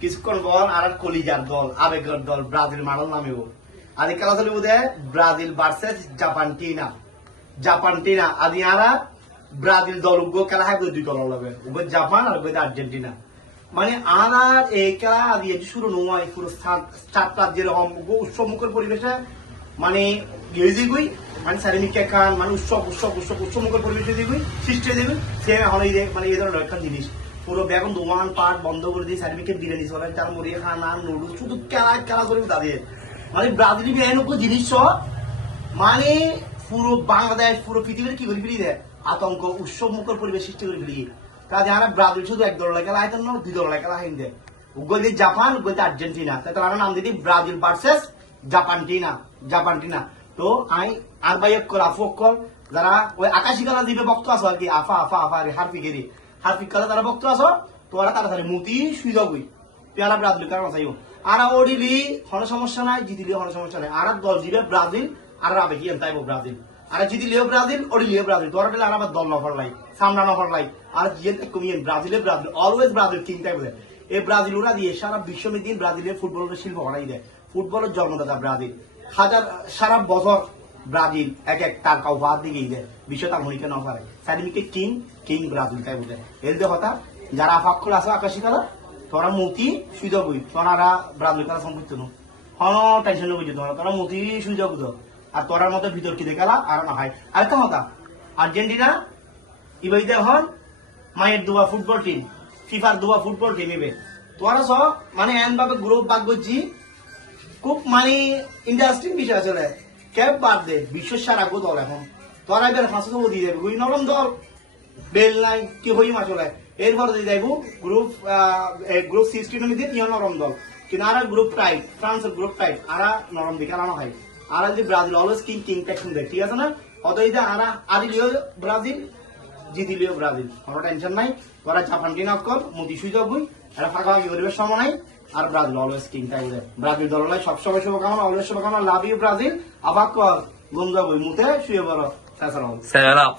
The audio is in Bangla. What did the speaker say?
কিছুক্ষণ পর আর কলিজার দল আবেগের দল ব্রাজিল মারাল নামিব আদি খেলা চলিব দে ব্রাজিল ভার্সেস জাপান টিনা আদি আরা ব্রাজিল দল উগ্র খেলা হয় দুই দল হবে উগ্র জাপান আর উগ্র আর্জেন্টিনা মানে আর এই খেলা আদি শুরু নয় পুরো চারটা যেরকম উৎসব মুখের পরিবেশে মানে গই মানে চারিমিকা খান মানে উৎসব মুখের পরিবেশে দিবই সৃষ্টি দিবি সে এখন মানে এই ধরনের একটা জিনিস পুরো বেগুন দোকান পাট বন্ধ করে দিয়ে সার্টিফিকেট বিরিয়ানি চলে তার মরিয়া খানা নুডলস শুধু খেলা করে তাদের মানে ব্রাজিল এনকো জিনিস মানে পুরো বাংলাদেশ পুরো পৃথিবীর কি করে ফিরি দেয় আতঙ্ক উৎসব মুখর পরিবেশ সৃষ্টি করে ফেলি কাজে আমরা ব্রাজিল শুধু এক দলের খেলা আইতেন না দুই দলের খেলা হাইন দেয় উগ্র দিয়ে জাপান উগ্র দিয়ে আর্জেন্টিনা তাহলে নাম দিদি ব্রাজিল ভার্সেস জাপান টিনা তো আই আর ভাই আফকল যারা ওই আকাশি কালা দিবে বক্ত আছো আর কি আফা হারফিক কালা তারা বক্ত আছো তোরা তাড়াতাড়ি মুতি শুই যাবই পেয়ারা ব্রাজিল কারণ চাইও আর ওডিলি কোনো সমস্যা নাই জিতিলিও কোনো সমস্যা নাই আর দল দিবে ব্রাজিল আর রাবে কি তাইবো ব্রাজিল আর জিতিলিও ব্রাজিল ওডিলিও ব্রাজিল তোরা পেলে আর আবার দল নফর লাই সামনা নফর লাই আর জিয়েন কমিয়ে Brazil always Brazil king type দেয় এই ব্রাজিল ওরা দিয়ে সারা বিশ্বমের দিন ব্রাজিলের ফুটবলের শিল্প করাই দেয় ফুটবলের জন্মদাতা ব্রাজিল সারা বছর ব্রাজিল এক তার কাউ বাদ দিকেই দেয় বিশ্ব তার মনিকে না পারে সার্টিফিকেট কিং ব্রাজিল তাই বুঝে এর কথা যারা ফাঁক আছে আকাশি কালা তোরা মতি সুযোগ বই তোরা ব্রাজিল খেলা সম্পৃক্ত নো কোনো টেনশন বুঝি তোরা মতি সুযোগ বুঝো আর তোরার মতো ভিতর কি দেখালা আর না হয় আরেকটা কথা আর্জেন্টিনা ইবাই দেখুন মায়ের দুয়া ফুটবল টিম ফিফার দুয়া ফুটবল টিম এবে তোরা সব মানে এন ভাবে গ্রুপ ভাগ করছি খুব মানে ইন্টারেস্টিং বিষয় আসলে ক্যাব বাদ দে বিশ্ব সারা গো দল এখন তোরা এবার হাসতে দিয়ে যাবে ওই নরম দল বেল নাই কি হই আসলে এরপর দিয়ে যাইব গ্রুপ 16 মধ্যে ইয়া নরম দল কিন্তু আর গ্রুপ টাইট ফ্রান্সের গ্রুপ টাইট আর নরম দিকে আনা হয় আর যদি ব্রাজিল অলওয়েজ কিং টেকশন দেয় ঠিক আছে না অতএব আর আদিলিও ব্রাজিল জিতিলিও ব্রাজিল কোনো টেনশন নাই তোরা জাপান টিনা কল মুদি সুযোগ বই এটা ফাঁকাফাঁকি পরিবেশ সময় নাই আর Brazil always king type Brazil দলের সবসময় শুভকামনা অলওয়েজ শুভকামনা লাভ ইউ ব্রাজিল আবার গন্ধ বই মুতে শুয়ে বড় Será?